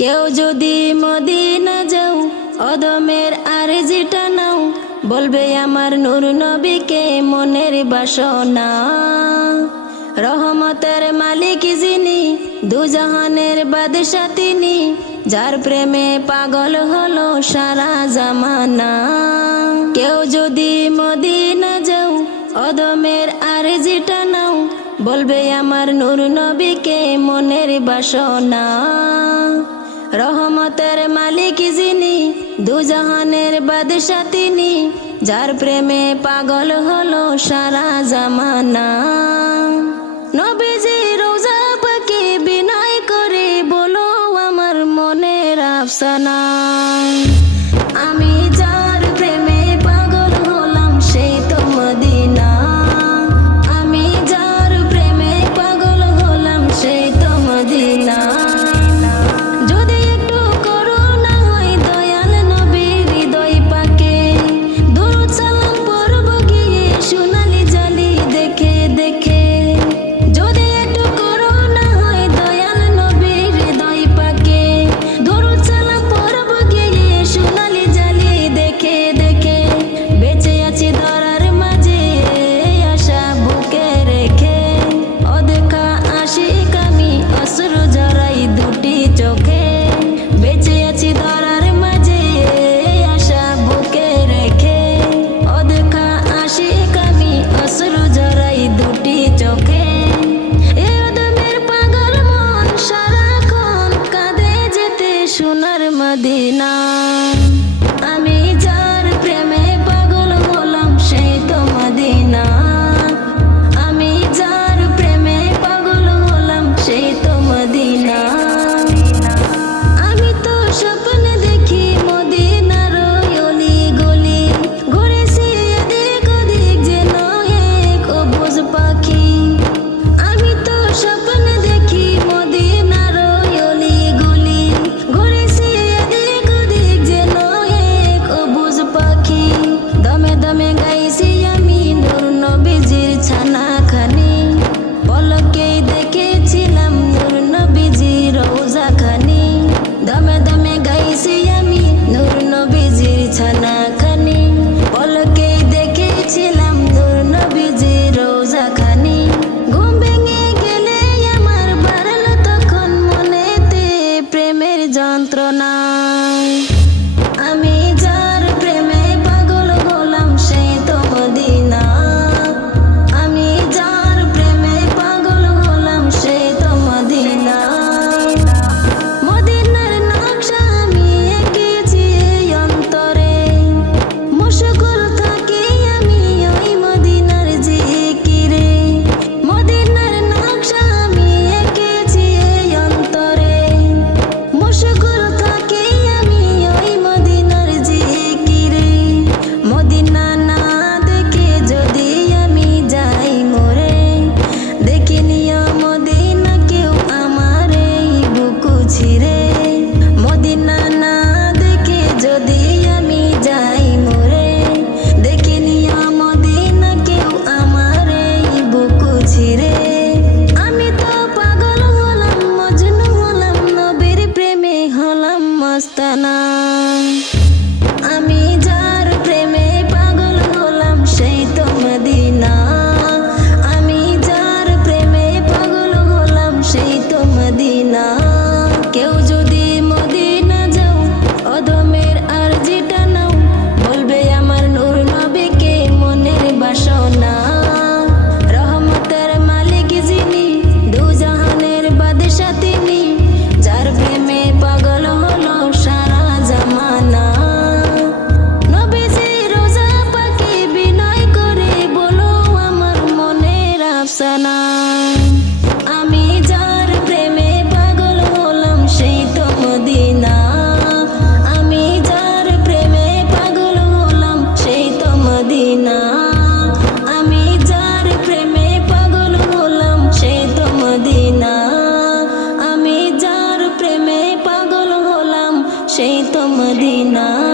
কেউ যদি মদিনা যাও, অদমের আর যেটা নাও, বলবে আমার নূর নবীকে মনের বাসনা। রহমতের মালিক যিনি, দুজাহানের বাদশা তিনি, যার প্রেমে পাগল হলো সারা জামানা। কেউ যদি মদিনা যাও, অদমের আর যেটা নাও, বলবে আমার নূর নবীকে মনের বাসনা। রহমতের মালিক যিনি, দুজাহানের বাদশা তিনি, যার প্রেমে পাগল হলো সারা জামানা। নবীজি রোজা পাকে বিনয় করে বলো আমার মনের আফসানা। না